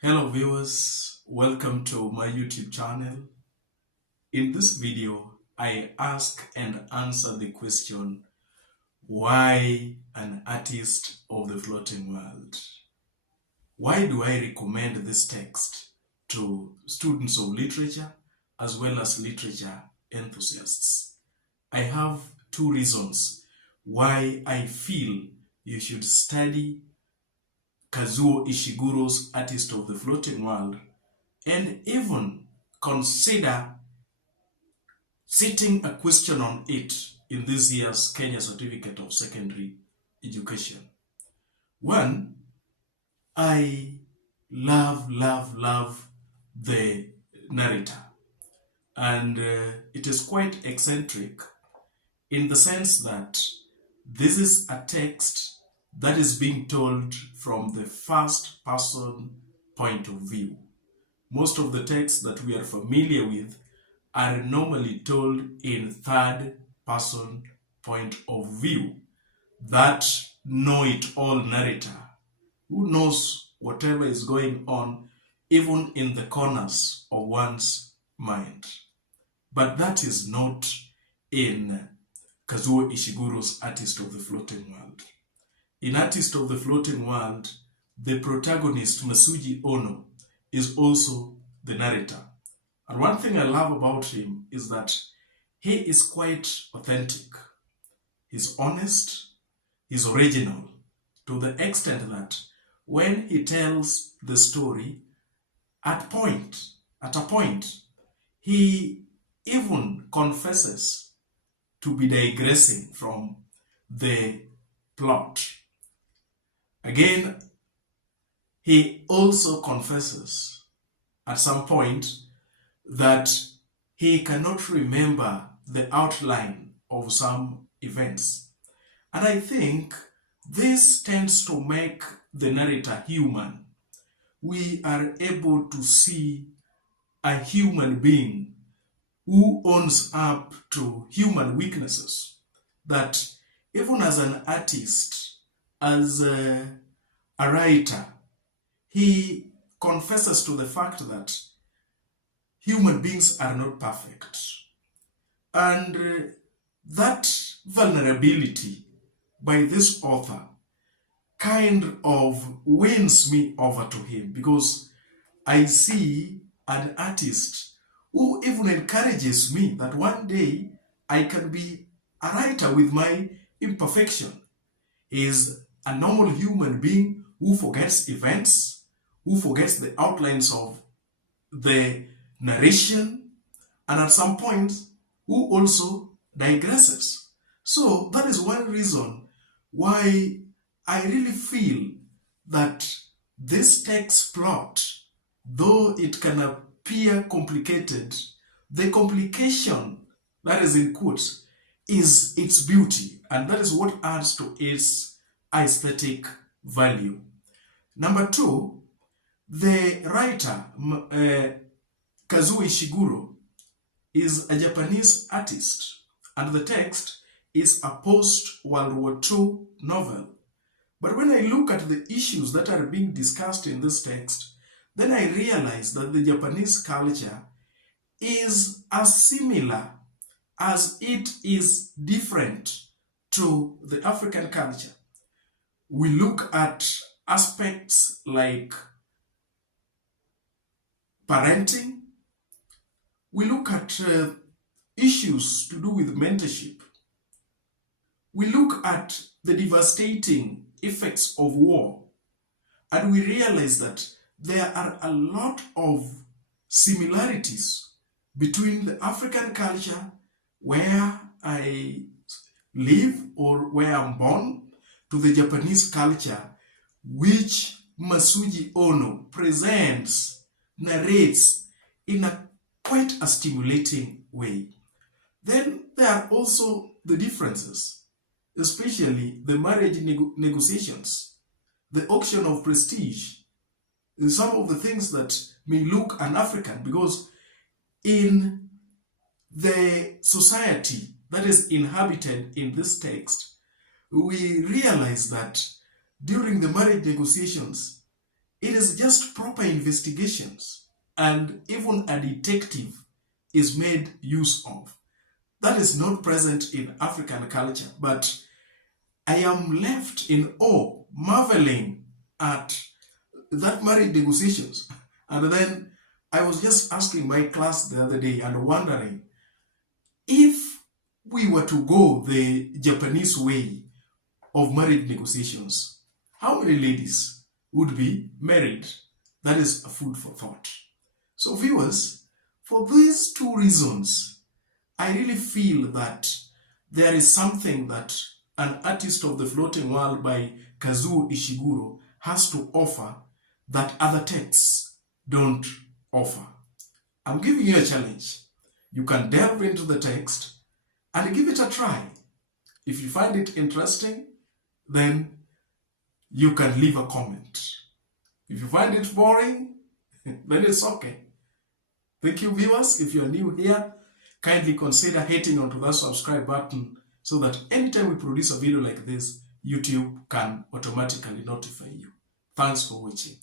Hello viewers, welcome to my YouTube channel. In this video, I ask and answer the question, why an artist of the floating world? Why do I recommend this text to students of literature as well as literature enthusiasts? I have two reasons why I feel you should study Kazuo Ishiguro's Artist of the Floating World and even consider sitting a question on it in this year's Kenya Certificate of Secondary Education. One, I love the narrator, and it is quite eccentric in the sense that this is a text that is being told from the first person point of view. Most of the texts that we are familiar with are normally told in third person point of view. That know-it-all narrator who knows whatever is going on even in the corners of one's mind. But that is not in Kazuo Ishiguro's Artist of the Floating World. In Artist of the Floating World, the protagonist, Masuji Ono, is also the narrator. And one thing I love about him is that he is quite authentic. He's honest, he's original, to the extent that when he tells the story, at a point, he even confesses to be digressing from the plot. Again, he also confesses at some point that he cannot remember the outline of some events. And I think this tends to make the narrator human. We are able to see a human being who owns up to human weaknesses, that even as an artist, as a writer, he confesses to the fact that human beings are not perfect. And that vulnerability by this author kind of wins me over to him, because I see an artist who even encourages me that one day I can be a writer with my imperfection. He is a normal human being who forgets events, who forgets the outlines of the narration, and at some point who also digresses. So that is one reason why I really feel that this text plot, though it can appear complicated, the complication that is in quotes is its beauty, and that is what adds to its aesthetic value. Number two, the writer, Kazuo Ishiguro, is a Japanese artist, and the text is a post-World War II novel. But when I look at the issues that are being discussed in this text, then I realize that the Japanese culture is as similar as it is different to the African culture. We look at aspects like parenting. We look at issues to do with mentorship. We look at the devastating effects of war, and we realize that there are a lot of similarities between the African culture where I live or where I'm born to the Japanese culture, which Masuji Ono presents, narrates in quite a stimulating way. Then there are also the differences, especially the marriage negotiations, the auction of prestige, some of the things that may look un-African, because in the society that is inhabited in this text, we realize that during the marriage negotiations, It is just proper investigations, and even a detective is made use of. That is not present in African culture, but I am left in awe, marveling at that marriage negotiations. And then I was just asking my class the other day and wondering if we were to go the Japanese way of marriage negotiations, how many ladies would be married? That is a food for thought. So, viewers, for these two reasons, I really feel that there is something that an artist of the floating world by Kazuo Ishiguro has to offer that other texts don't offer. I'm giving you a challenge. You can delve into the text and give it a try. If you find it interesting, then you can leave a comment. If you find it boring, then it's okay. Thank you, viewers. If you're new here, kindly consider hitting onto that subscribe button so that anytime we produce a video like this, YouTube can automatically notify you. Thanks for watching.